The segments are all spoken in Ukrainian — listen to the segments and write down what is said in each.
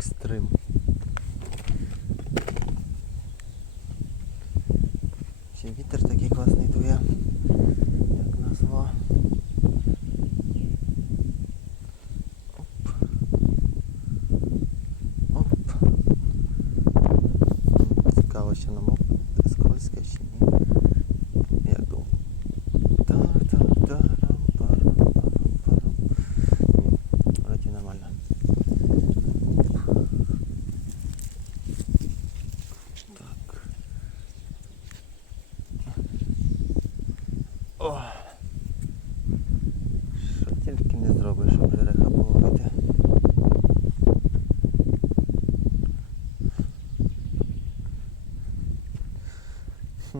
Екстрим. Ще вітер такий класний дує. Як назва. Оп. Оп. Цікаво, що нам оп. скользко чи ні. Я думаю. Та-та-та-рам-парам-парам-парам. Ні, Вроді нормально. Так. О. Що тільки не зробиш, щоб жереха половити. Хм.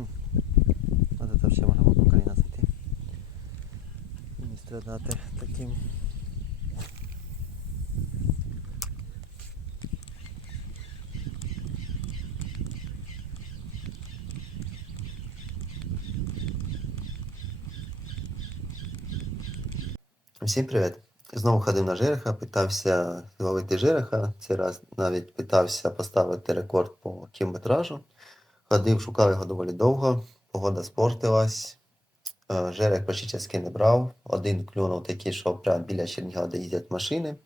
От це ще можна було по коліна зайти. Страдати таким. Всім привіт! Знову ходив на жереха, питався зловити жереха. Цей раз навіть питався поставити рекорд по кілометражу. Ходив, шукав його доволі довго, погода спортилась. Жерех почти не брав. Один клюнув такий, що прямо біля Чернігова, де їздять машини.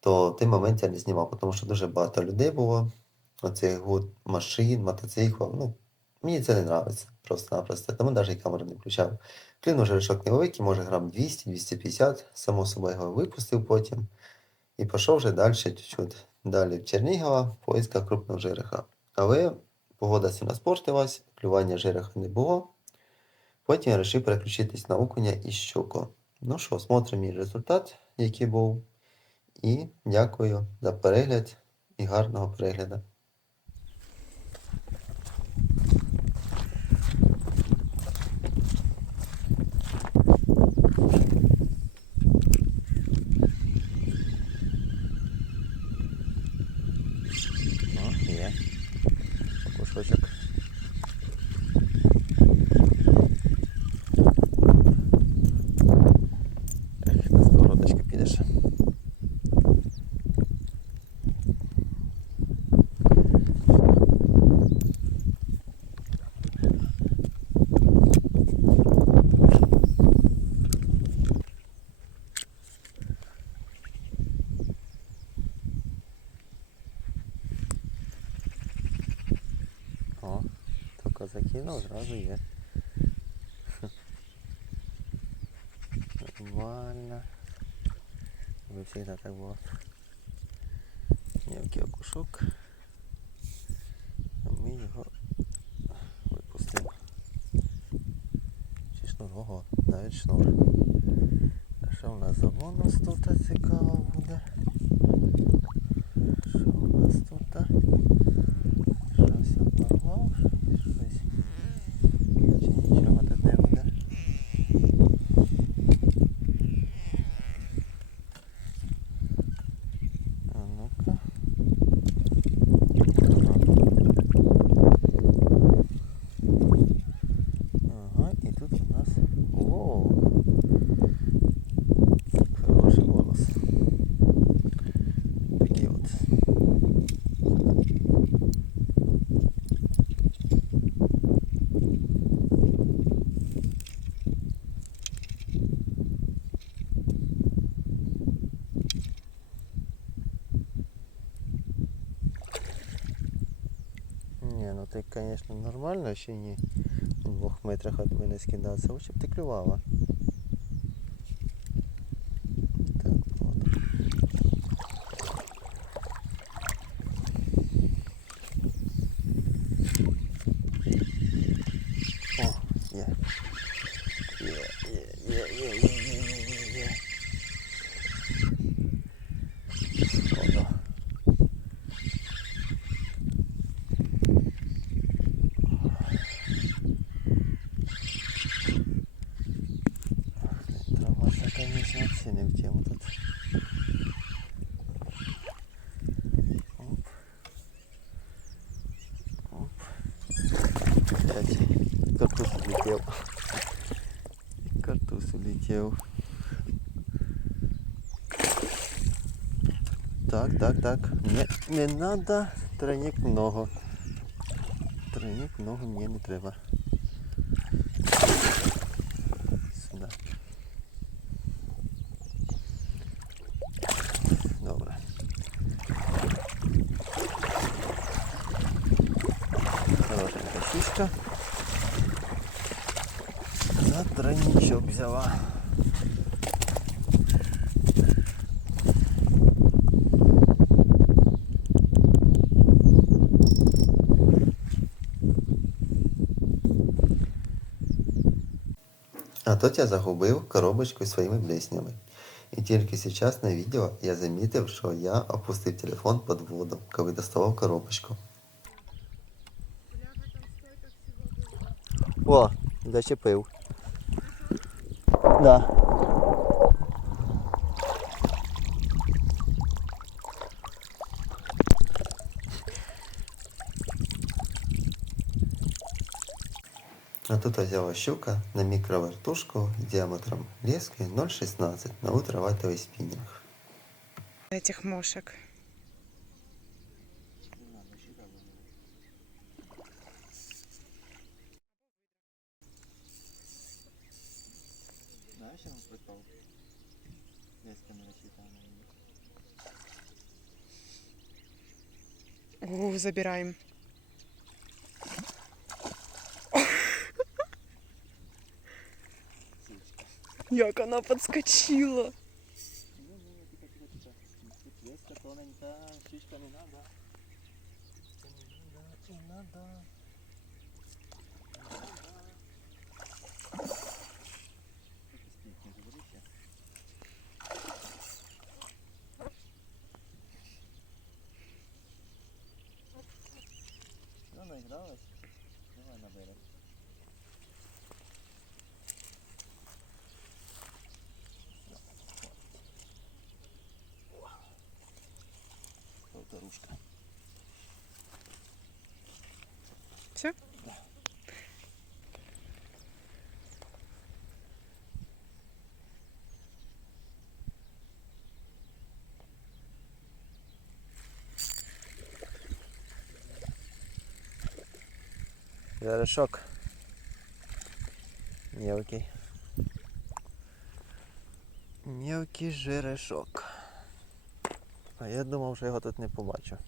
То в той момент я не знімав, тому що дуже багато людей було. Оцей гуд машин, мотоциклів. Ну, мені це не подобається просто-напросто. Тому навіть камеру не включав. Клюнув жерешок невеликий, може грам 200-250. Само собою його випустив потім. І пішов вже далі, чуть-чуть далі в Чернігова, поисках крупного жереха. Але погода сильно спортилась, клювання жереха не було. Потім я вирішив переключитись на окуня і щуку. Ну що, смотримо мій результат, який був. І дякую за перегляд і гарного перегляду. О, є. Кусочок. Ех, на сковородочку підеш. О, закинув, зразу є. Нормально. Ви завжди так було. Мелкий окушок. А ми його випустимо. Чи шнур? Ого, навіть шнур. А що у нас за бонус тут цікаво буде? Що у нас тут? Щось я порвав, щось. Чи нічого тут не буде. А ну-ка. Ага, і тут у нас. О! Хороший бонус. Такий от. Не, ну ты, конечно, нормально, ще не в двох метрах от мене скидатися. Лучше б ти клювала. Картуз. Так, так, так. Не, не надо тройник много. Тройник много мені не треба. Сюди. Добре. Хорошенька фішка. На тройничок взяла. А тут я загубив коробочку своїми блеснями. І тільки зараз на відео я замітив, що я опустив телефон під воду, коли доставав коробочку. О, зачепив. Да. А тут взяла щука на мікровертушку діаметром лески 0,16 на ультравайтовий спінінг. этих мошек. Знаєш, я вам прикол? Леска не рассчитана. О, забираем. Як она подскочила. Ну, ну, тихо, тихо, тихо. Тут леска тоненька, шишка не надо. Не надо, не надо. Ну, Жерешок. Мелкий. Мелкий жерешок. А я думав, що його тут не побачу.